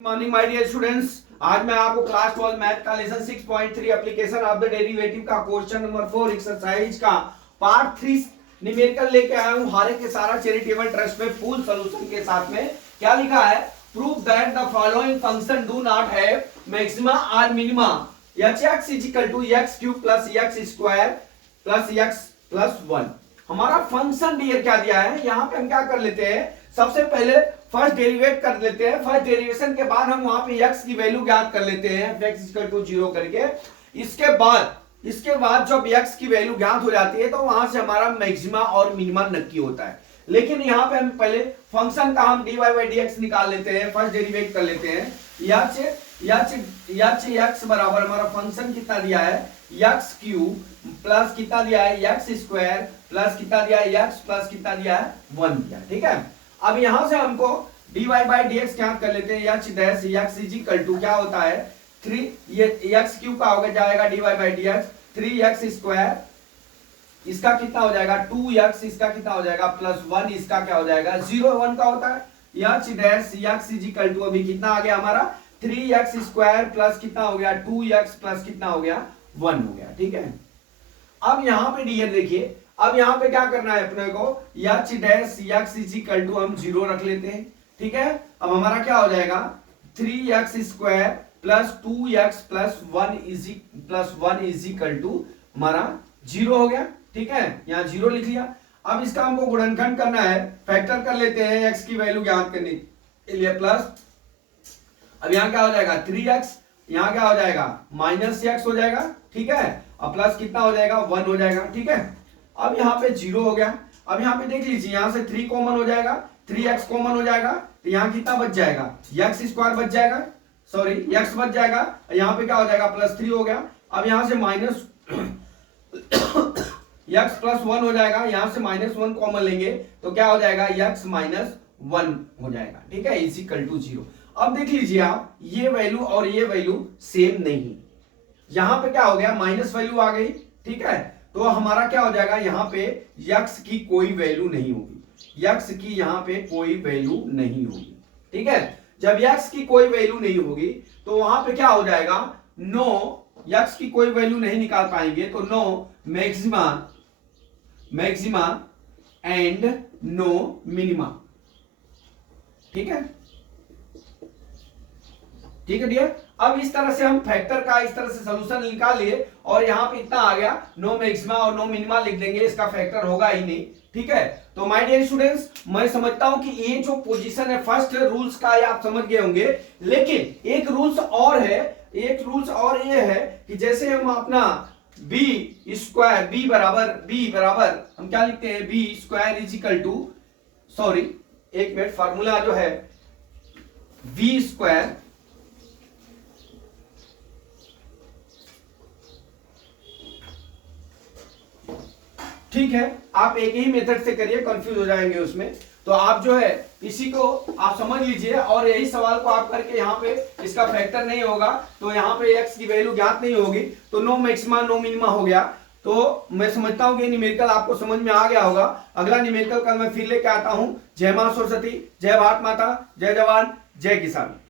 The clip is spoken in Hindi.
Morning my dear students. आज मैं आपको क्लास 12 मैथ का lesson 6.3 application of the derivative का क्वेश्चन नंबर 4 एक्सरसाइज का पार्ट 3 न्यूमेरिकल लेके आया हूं। हारे के सारा चैरिटेबल ट्रस्ट में फुल सॉल्यूशन के साथ में क्या लिखा है, prove that the following function do not have maxima और minima hx = x³ + x² + x + 1। हमारा फंक्शन डियर क्या दिया है, यहां पे हम क्या कर लेते हैं, सबसे पहले फर्स्ट डेरिवेट कर लेते हैं। फर्स्ट डेरिवेशन के बाद हम वहां पे x की वैल्यू ज्ञात कर लेते हैं x = 0 करके। इसके बाद जब x की वैल्यू ज्ञात हो जाती है तो वहां से हमारा मैक्सिमा और मिनिमा नक्की होता है। लेकिन यहां पे हम पहले फंक्शन का हम dy/dx निकाल लेते हैं, फर्स्ट डेरिवेट कर लेते हैं। x बराबर हमारा फंक्शन कितना दिया है, x³ प्लस कितना दिया है, x² प्लस कितना दिया है, x प्लस कितना दिया है, 1 दिया। ठीक है, अब यहां से हमको dy/dx क्या कर लेते हैं, h' x क्या होता है 3, ये x³ का होगा जाएगा dy/dx 3x², इसका कितना हो जाएगा 2x, इसका कितना हो जाएगा +1, इसका क्या हो जाएगा 0 1 का होता है। h' अभी कितना आ गया हमारा 3x² प्लस कितना हो गया 2x प्लस कितना हो गया 1 हो गया। ठीक है, अब यहां पे डियर देखिए, अब यहां पे क्या करना है अपने को, h' हम 0 रख लेते हैं। ठीक है, अब हमारा क्या हो जाएगा 3x² प्लस 2x प्लस 1 हमारा 0 हो गया। ठीक है, यहां 0 लिख लिया। अब इसका हमको गुणनखंड करना है, फैक्टर कर लेते हैं x की वैल्यू ज्ञात करने के लिए प्लस, अब यहां क्या हो जाएगा 3x, यहां क्या हो जाएगा -x हो जाएगा। ठीक है, अब प्लस कितना हो जाएगा 1 हो जाएगा। ठीक है, अब यहां पे 0 हो गया। अब यहां पे देख लीजिए, यहां से 3 कॉमन हो जाएगा, 3x कॉमन हो जाएगा, तो यहां कितना बच जाएगा x² बच जाएगा, सॉरी x बच जाएगा, यहां पे क्या हो जाएगा +3 हो गया। अब यहां से माइनस x + 1 हो जाएगा, यहां से -1 कॉमन लेंगे तो क्या हो जाएगा x - 1 हो जाएगा। ठीक है, = 0। अब देख लीजिए आप, ये वैल्यू और ये वैल्यू सेम नहीं, यहां पे क्या हो गया माइनस वैल्यू आ गई। ठीक है, तो हमारा क्या हो जाएगा, यहां पे x की कोई वैल्यू नहीं होगी, x की यहां पे कोई वैल्यू नहीं होगी। ठीक है, जब x की कोई वैल्यू नहीं होगी तो वहां पे क्या हो जाएगा, नो x की कोई वैल्यू नहीं निकाल पाएंगे तो no maxima and no minima. ठीक है, ठीक है डियर। अब इस तरह से हम फैक्टर का इस तरह से सॉल्यूशन निकाल लिए और यहां पे इतना आ गया, नो मैक्सिमा और नो मिनिमा लिख देंगे, इसका फैक्टर होगा ही नहीं। ठीक है, तो माय डियर स्टूडेंट्स, मैं समझता हूं कि ये जो पोजीशन है फर्स्ट रूल्स का, ये आप समझ गए होंगे। लेकिन एक रूल्स और है, एक रूल्स और ये है कि जैसे हम अपना b बराबर हम क्या लिखते हैं, b² सॉरी एक मिनट, फार्मूला जो है v², ठीक है, आप एक ही मेथड से करिए, कंफ्यूज हो जाएंगे उसमें। तो आप जो है इसी को आप समझ लीजिए और यही सवाल को आप करके यहाँ पे इसका फैक्टर नहीं होगा तो यहाँ पे x की वैल्यू ज्ञात नहीं होगी तो नो मैक्सिमा नो मिनिमा हो गया। तो मैं समझता हूँ कि न्यूमेरिकल आपको समझ में आ गया होगा। अगला न्यूमेरिकल कल मैं फिर लेके आता हूँ। जय मां सरस्वती, जय भारत माता, जय जवान, जय किसान।